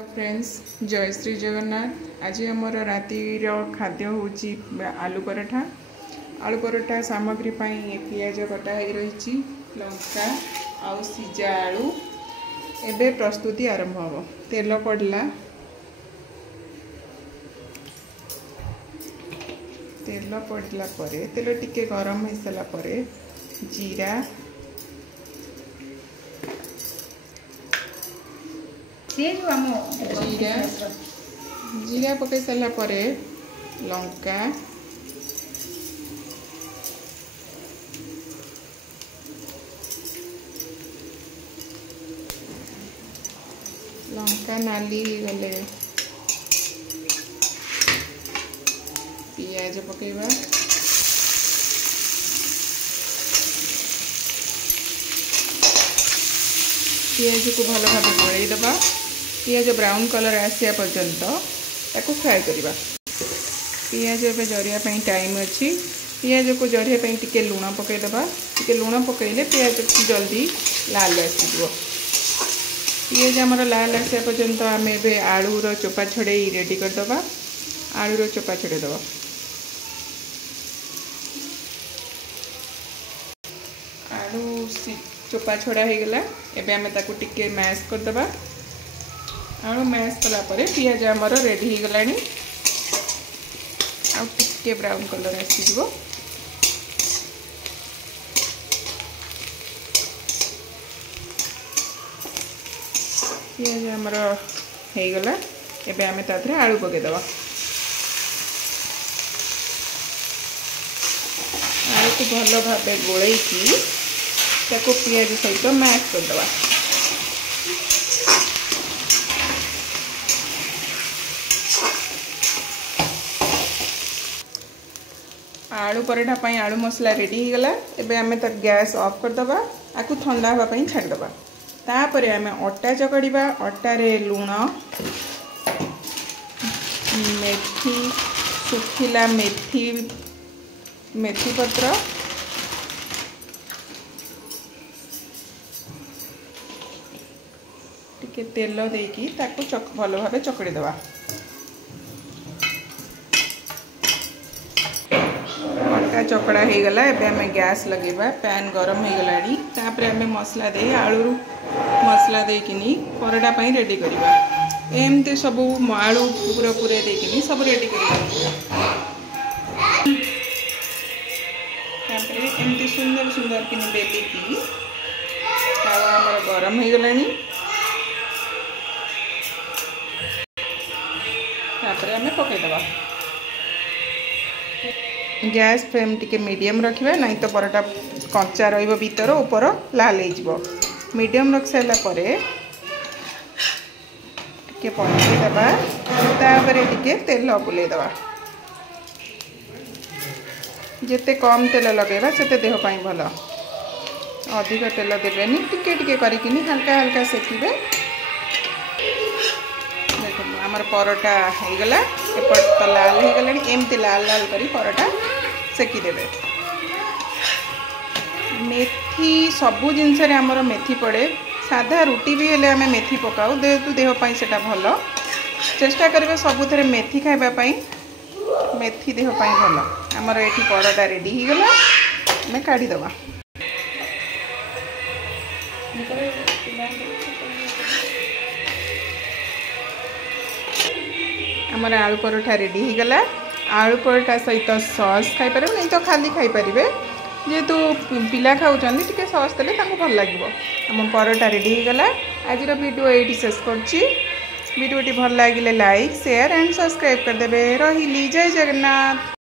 Friends जय श्री जगन्नाथ। आज आमर रातिर खाद्य हूँ आलू पराठा। आलू पराठा सामग्री पियाज कटा हो रही लंका आउ सीजा आलू। एबे प्रस्तुति आरंभ हम। तेल पड़ला, तेल पड़ला परे तेल टिके गरम हो सारा परे जीरा, जीरा जीरा पकई सारा परे लंका, लंका नाली गले पियाज पकेबा, पियाज को भल भाव गोल दबा। पियाज ब्राउन कलर आसिया पर्यंत ताको फ्राए करवा। पियाज ए जरिया टाइम अच्छी। पियाज को जरिया टिके लुण पकईदबा। टिके लुण पकईले पियाज जल्दी लाल आसीज। पियाज आमर लाल आसिया पर्यंत आम ए आलूर चोपा छड़े रेडी करदबा। आलूर चोपा छड़ेदबा। आलू चोपा छड़ा हो गला। एबे आमे ताको टिके मैश करदबा। आलू मैश कलापर पियाज आमर रेडी हो गलानी। आउ टिके ब्राउन कलर आसीज। पियाज आमर हो गला। एबे आमे ताथरे आलू पकेदबा। आलू को भल भाव गोलैकी ताको पियाज सहित मैश करदबा। आलू पराठा पाई आलू मसला रेडी हो गला। एबे आमे त गैस ऑफ कर दबा। आकु ठंडा हवा पाई छाड़ दबा। तापरे आमे अटा चकड़ीबा। अटा रे लूण, मेथी, सुखिला मेथी, मेथी पत्र, टिके तेल देकी ताकु भल भाव चकड़ी दबा। अटा चकड़ा हो गला। एबे आमे गैस लगेबा। पैन गरम हो गलानी। तापरे आमे मसला दे आलू मसला देकिनी पराठा पाई रेडी करबा। एमती सब आलू पूरा पूरे देकिनी सब रेडी करबा। तापरे एमती सुंदर सुंदर किनी बेली की तावा हमर गरम हो गलानी। तापरे आमे पके दबा। गैस फ्लेम टिके मीडियम रखिबा, नहीं तो पराठा कच्चा रहिबो भीतर ऊपर लाल हो। मीडियम रख सारा परे टिके पलटि दबा। तापरे टिके तेल बुले दबा। जेते कम तेल लगेबा सेते देह पाई भल। अधिक तेल देबेनी। टिके टिके करिकिनी हल्का हल्का सेकिबे। देखो आमर पराठा हो गला। एपट तो लाल हो गलानी। एमती लाल लाल करी पराठा सेकी देबे। मेथी सबु जिनस रे आमर मेथी पड़े। साधा रुटी भी हेले आमे मेथी पकाऊ। जेहेतु देह पाई सेटा भल। चेष्टा करिवे सबुथरे मेथी खाइबा पाई। मेथी देह पाई भल। आमर एठी पराठा रेडी हो गला। आमे काढी दबा। आमर आलू पराठा रेडी हो गला। आलू पराठा सहित सॉस खाई पारे, नहीं तो खाली खाई पारे। जेहेतु पिला खाऊँ टिके सॉस देले ताको भल लागिबो। आम पराठा रेडी हो गला। आज वीडियो ये शेष करछि। वीडियोटी भल लागिले लाइक शेयर एंड सब्सक्राइब कर देबे। रहिली। जय जगन्नाथ।